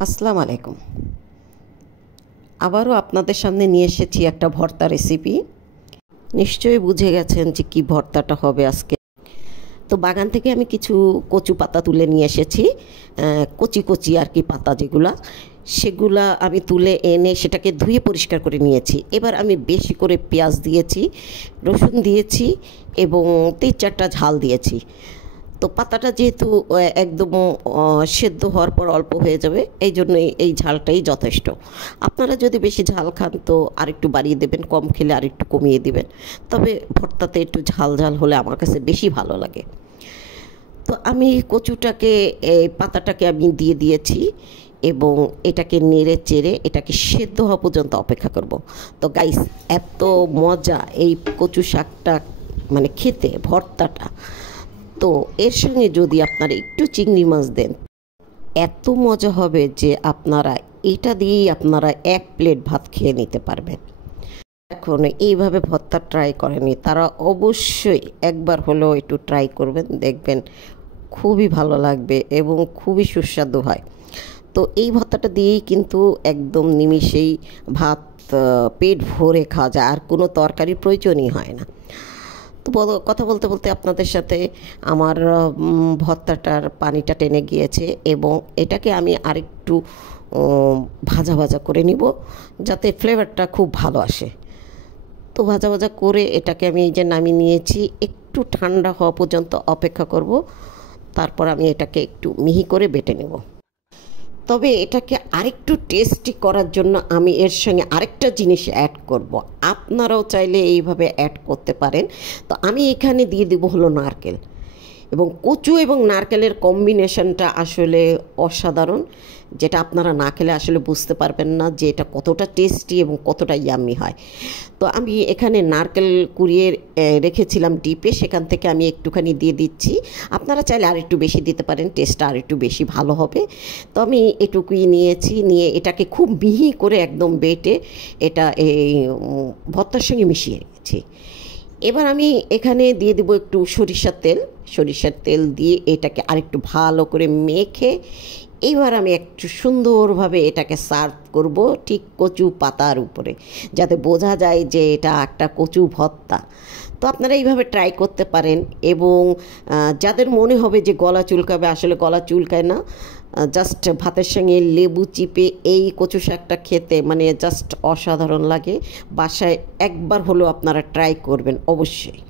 আসসালামু আলাইকুম। আবারও আপনাদের সামনে নিয়ে এসেছি একটা ভর্তা রেসিপি। নিশ্চয়ই বুঝে গেছেন যে কি ভর্তাটা হবে আজকে। তো বাগান থেকে আমি কিছু কচু পাতা তুলে নিয়ে এসেছি। কচি কচি আর কি পাতা যেগুলা, সেগুলা আমি তুলে এনে সেটাকে ধুয়ে পরিষ্কার করে নিয়েছি। এবার আমি বেশি করে পেঁয়াজ দিয়েছি, রসুন দিয়েছি এবং 3-4টা ঝাল দিয়েছি। তো পাতাটা যেহেতু একদম সেদ্ধ হওয়ার পর অল্প হয়ে যাবে, এই জন্য এই ঝালটাই যথেষ্ট। আপনারা যদি বেশি ঝাল খান তো আরেকটু বাড়িয়ে দেবেন, কম খেলে আরেকটু কমিয়ে দিবেন। তবে ভর্তাতে একটু ঝাল ঝাল হলে আমার কাছে বেশি ভালো লাগে। তো আমি কচুটাকে, এই পাতাটাকে আমি দিয়ে দিয়েছি এবং এটাকে নেড়ে চেড়ে এটাকে সেদ্ধ হওয়া পর্যন্ত অপেক্ষা করব। তো গাইস, এত মজা এই কচু শাকটা, মানে খেতে ভর্তাটা। তো এর সঙ্গে যদি আপনারা একটু চিংড়ি মাছ দেন, এত মজা হবে যে আপনারা এটা দিয়েই আপনারা 1 প্লেট ভাত খেয়ে নিতে পারবেন। এখন এইভাবে ভর্তা ট্রাই করেনি তারা অবশ্যই একবার হলেও একটু ট্রাই করবেন, দেখবেন খুবই ভালো লাগবে এবং খুবই সুস্বাদু হয়। তো এই ভর্তাটা দিয়েই কিন্তু একদম নিমিষেই ভাত পেট ভরে খাওয়া যায়, আর কোনো তরকারির প্রয়োজনই হয় না। তো কথা বলতে বলতে আপনাদের সাথে আমার ভর্তাটার পানিটা টেনে গিয়েছে এবং এটাকে আমি আরেকটু ভাজা ভাজা করে নিব, যাতে ফ্লেভারটা খুব ভালো আসে। তো ভাজা ভাজা করে এটাকে আমি এই যে নামিয়ে নিয়েছি, একটু ঠান্ডা হওয়া পর্যন্ত অপেক্ষা করব। তারপর আমি এটাকে একটু মিহি করে বেটে নেব। তবে এটাকে আরেকটু টেস্টি করার জন্য আমি এর সঙ্গে আরেকটা জিনিস অ্যাড করব। আপনারাও চাইলে এইভাবে অ্যাড করতে পারেন। তো আমি এখানে দিয়ে দেবো হলো নারকেল, এবং কচু এবং নারকেলের কম্বিনেশনটা আসলে অসাধারণ, যেটা আপনারা না খেলে আসলে বুঝতে পারবেন না যে এটা কতটা টেস্টি এবং কতটা ইয়াম্মি হয়। তো আমি এখানে নারকেল কুড়িয়ে রেখেছিলাম ডিপে, সেখান থেকে আমি একটুখানি দিয়ে দিচ্ছি। আপনারা চাইলে আর একটু বেশি দিতে পারেন, টেস্টটা আর একটু বেশি ভালো হবে। তো আমি এটুকুই নিয়েছি, নিয়ে এটাকে খুব মিহি করে একদম বেটে এটা এই ভর্তার সঙ্গে মিশিয়ে রেখেছি। এবার আমি এখানে দিয়ে দেবো একটু সরিষার তেল দিয়ে এটাকে আরেকটু ভালো করে মেখে এইবার আমি একটু সুন্দরভাবে এটাকে সার্ভ করব ঠিক কচু পাতার উপরে, যাতে বোঝা যায় যে এটা একটা কচু ভর্তা। তো আপনারা এইভাবে ট্রাই করতে পারেন। এবং যাদের মনে হবে যে গলা চুলকাবে, আসলে গলা চুলকায় না। জাস্ট ভাতের সঙ্গে লেবু চিপে এই কচু শাকটা খেতে মানে জাস্ট অসাধারণ লাগে। বাসায় একবার হলেও আপনারা ট্রাই করবেন অবশ্যই।